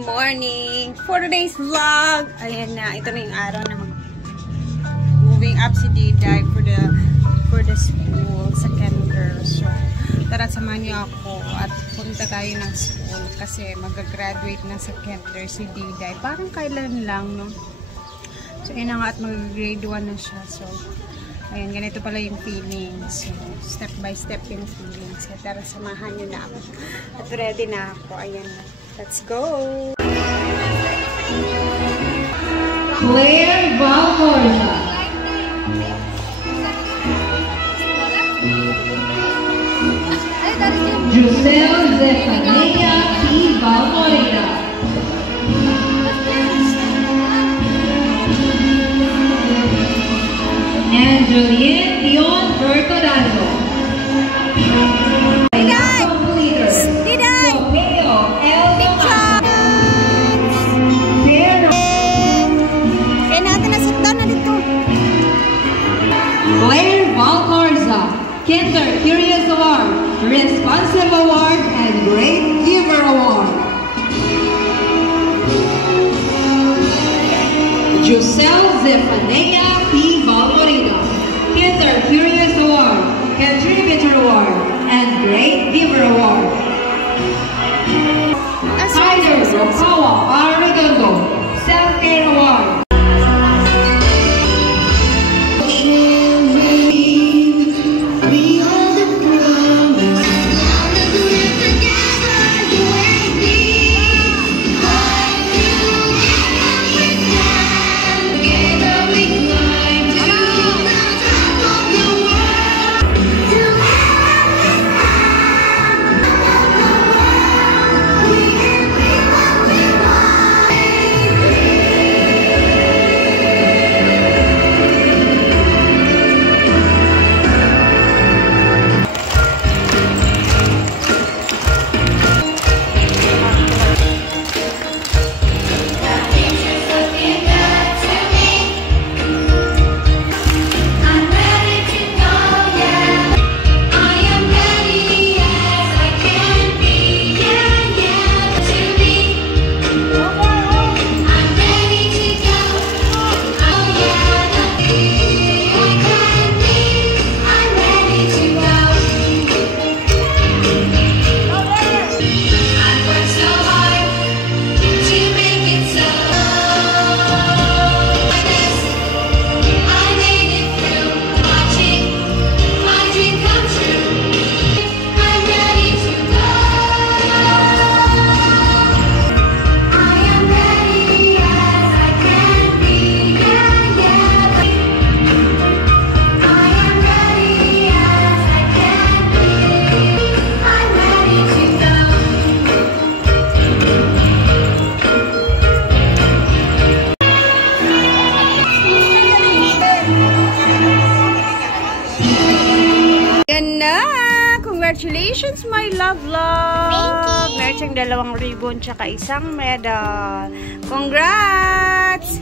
morning! For today's vlog, ayan na, ito na yung araw na moving up si Diday for the school sa kinder. So, tara samahan niyo ako at punta tayo ng school kasi mag-graduate na sa kinder si Diday. Parang kailan lang, no? So, ayun na nga at mag-grade 1 na siya. So, ayan, ganito pala yung feelings. So, step by step yung feelings. So, tara, samahan nyo na ako. At ready na ako. Ayan na. Let's go! Claire Valcorza. Giselle Zephania P. Valcorza. And Julienne Dion Bertolado. Claire Valcorza, Kinder Curious Award, Responsive Award, and Great Giver Award. Giselle Zephania P. Valcorza, Kinder Curious Award, Contributor Award, and Great Giver Award. Tyler Rokawa Arredondo, Self-Care Award. Congratulations, my love. Thank you. Meron siyang 2 ribbon tsaka 1 medal. Congrats!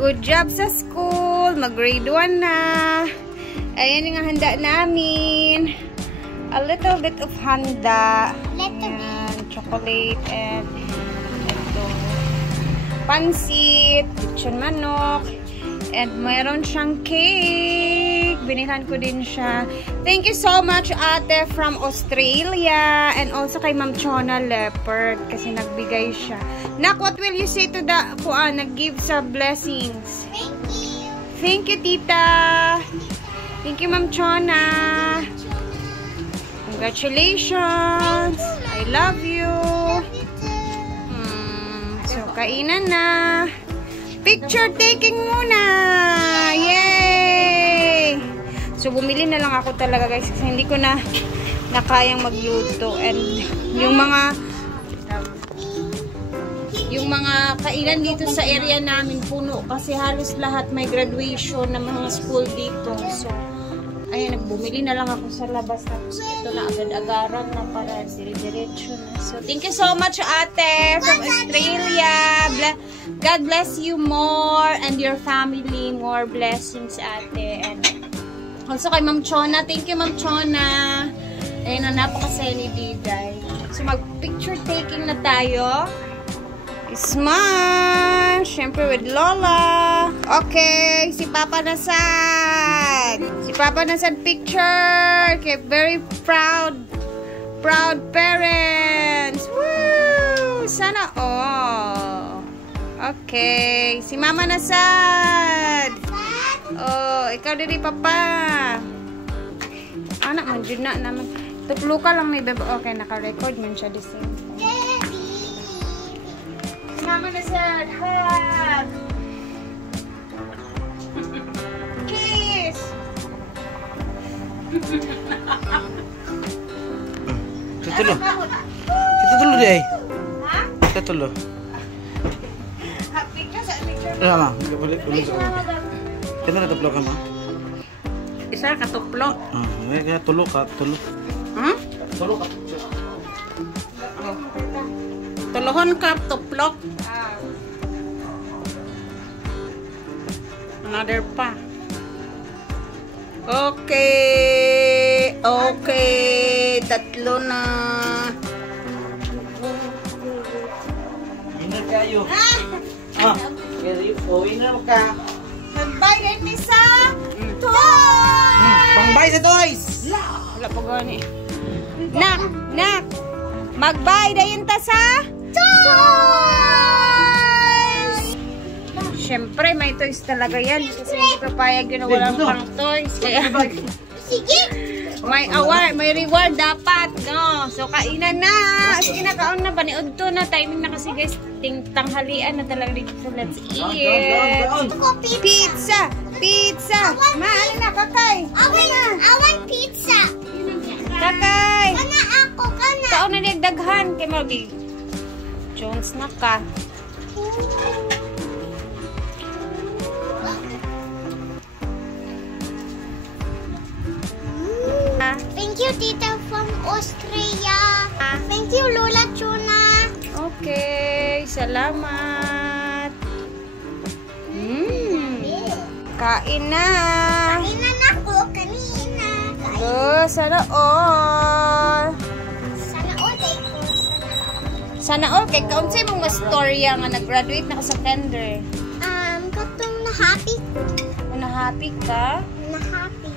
Good job sa school. Mag-grade 1 na. Ayan yung handa namin. A little bit of handa. Ayan, chocolate and ito. Pansit, lechon manok. And mayroon siyang cake. Binilhan ko din siya. Thank you so much, ate, from Australia. And also kay Ma'am Chona Leopard. Kasi nagbigay siya. Nak, what will you say to the nag-give sa blessings? Thank you. Thank you, tita. Thank you, Ma'am Chona. Congratulations. I love you. So, kainan na. Picture taking muna! Yay! So, bumili na lang ako talaga, guys, kasi hindi ko na kayang magluto. And yung mga kainan dito sa area namin puno kasi halos lahat may graduation ng mga school dito. So, ayun, nagbumili na lang ako sa labas. Tapos ito na agad-agaran na para dire-diretso na. So, thank you so much, ate, from Australia. God bless you more and your family. More blessings, ate. And also kay Ma'am Chona. Thank you, Ma'am Chona. Ayun na, napakasaya ni Diday. So, mag-picture taking na tayo. Smile! Siyempre with Lola. Okay, si Papa Nasad. Si Papa Nasad picture. Okay, very proud. Proud parents. Woo! Sana all. Okay, si Mama Nasad. Oh, ikaw diri Papa. Anak man, dyan na naman. Tuklo ka lang may bebe. Okay, naka-record man siya the same time. Mama Nasad, hug! Kiss! Tutulo. Kita tulo deh. Ha? Kita tulo. Picture sa picture mo. Ma. Boleh. Kita na tulo ka ma. Isa ka tuklo. Kaya tulo ka, tulo. Hmm? Tulo ka. Tulohon ka, tuplok. Another pa. Okay. Okay. Tatlo na. Winner kayo. Ah, winner ka. Nag-buy rin ni sa toys! Pang-buy sa toys! Wala pa gani. Nak! Mag-buy dayon ta sa toys! Siyempre, may toys talaga yan. Kasi hindi papayag yun na walang pang toys. Kaya, sige! May award, may reward dapat, no? So, kainan na! Sige na, kaon na, paniod to na. Timing na kasi, guys. Tanghalian na talaga dito. So, let's eat! Pizza! Pizza! Maali na, kakay! I want pizza. Kakay! Kana ako, kana. Kaon na nagdaghan. Kay Margie. Jones na ka. Thank you, Tita from Australia. Thank you, Lola Chuna. Okay, salamat. Kain na. Kainan ako kanina. Oh, sana all. Sana all day ko. Sana all. Kay kaunsay mong mastorya nga nag-graduate na ka sa kinder. Katong na happy ko. Kung na-happy ka, Na happy.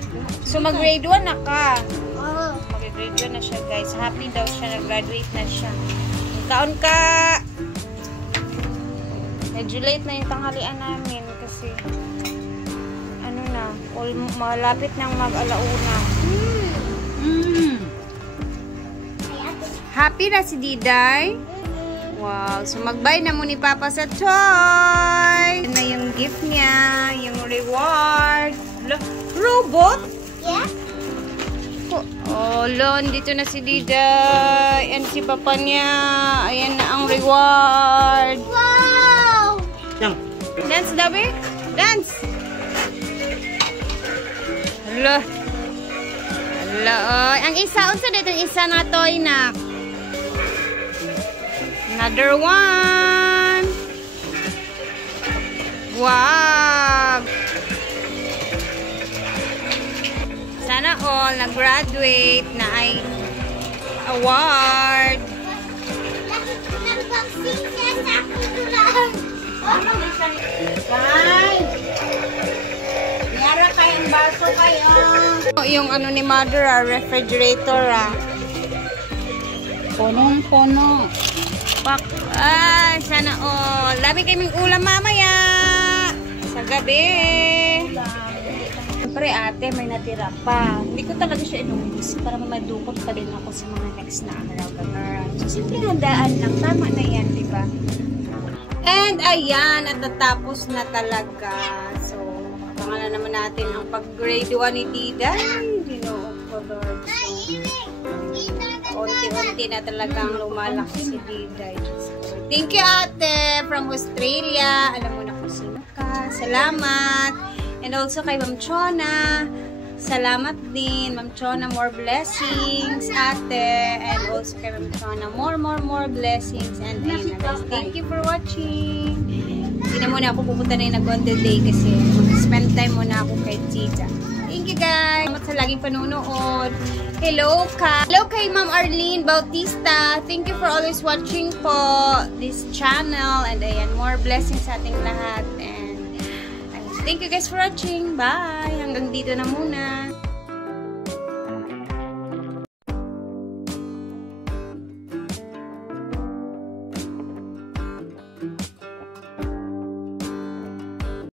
so mag-grade 1 na ka. Oh. Mag-grade 1 na siya, guys. Happy daw siya. Nag-graduate na siya. Kaon ka. Medyo late na yung tanghalian namin kasi ano na, malapit nang mag-alauna. Happy na si Diday? Wow. So mag-buy na mo ni Papa sa toy. Yan na yung gift niya, yung reward. Robot? Yeah? Oh, Lon, dito na si Diday. And si Papa niya. Ayan na ang reward. Wow! Yang. Dance, Dabi. Dance. Hala. Hala, oy. Ang isa, unsa dito yung isa na toy na. Another one. Wow. Sana all nag-graduate na ay award. Nag-vaccine siya sa akin lang. Kay! Yara kayong baso kayo. Yung ano ni mother, refrigerator, Punong-puno. Pak. Ay, sana all. Dami kaming ulam mamaya. Sa gabi. Siyempre ate, may natira pa. Hindi ko talaga siya inubos para madukot pa din ako sa mga next na araw. So, simple handaan lang. Tama na yan, di ba? And ayan, natatapos na talaga. So, pangalan naman natin ang pag-grade 1 ni Dida. Ginoo ko, Lord. So, unti-unti na talagang lumalaki si Dida. Thank you, ate, from Australia. Alam mo na kung sino ka. Salamat. And also kay Ma'am Chona. Salamat din, Ma'am Chona. More blessings, ate. And also kay Ma'am Chona. More blessings. And ayun na guys. Thank you for watching. Hindi na muna ako pupunta na yung nag-1 day kasi spend time muna ako kay Tita. Thank you guys. Salamat sa laging panunood. Hello kay Ma'am Arlene Bautista. Thank you for always watching po this channel. And ayan, more blessings sa ating lahat. And thank you guys for watching. Bye! Hanggang dito na muna.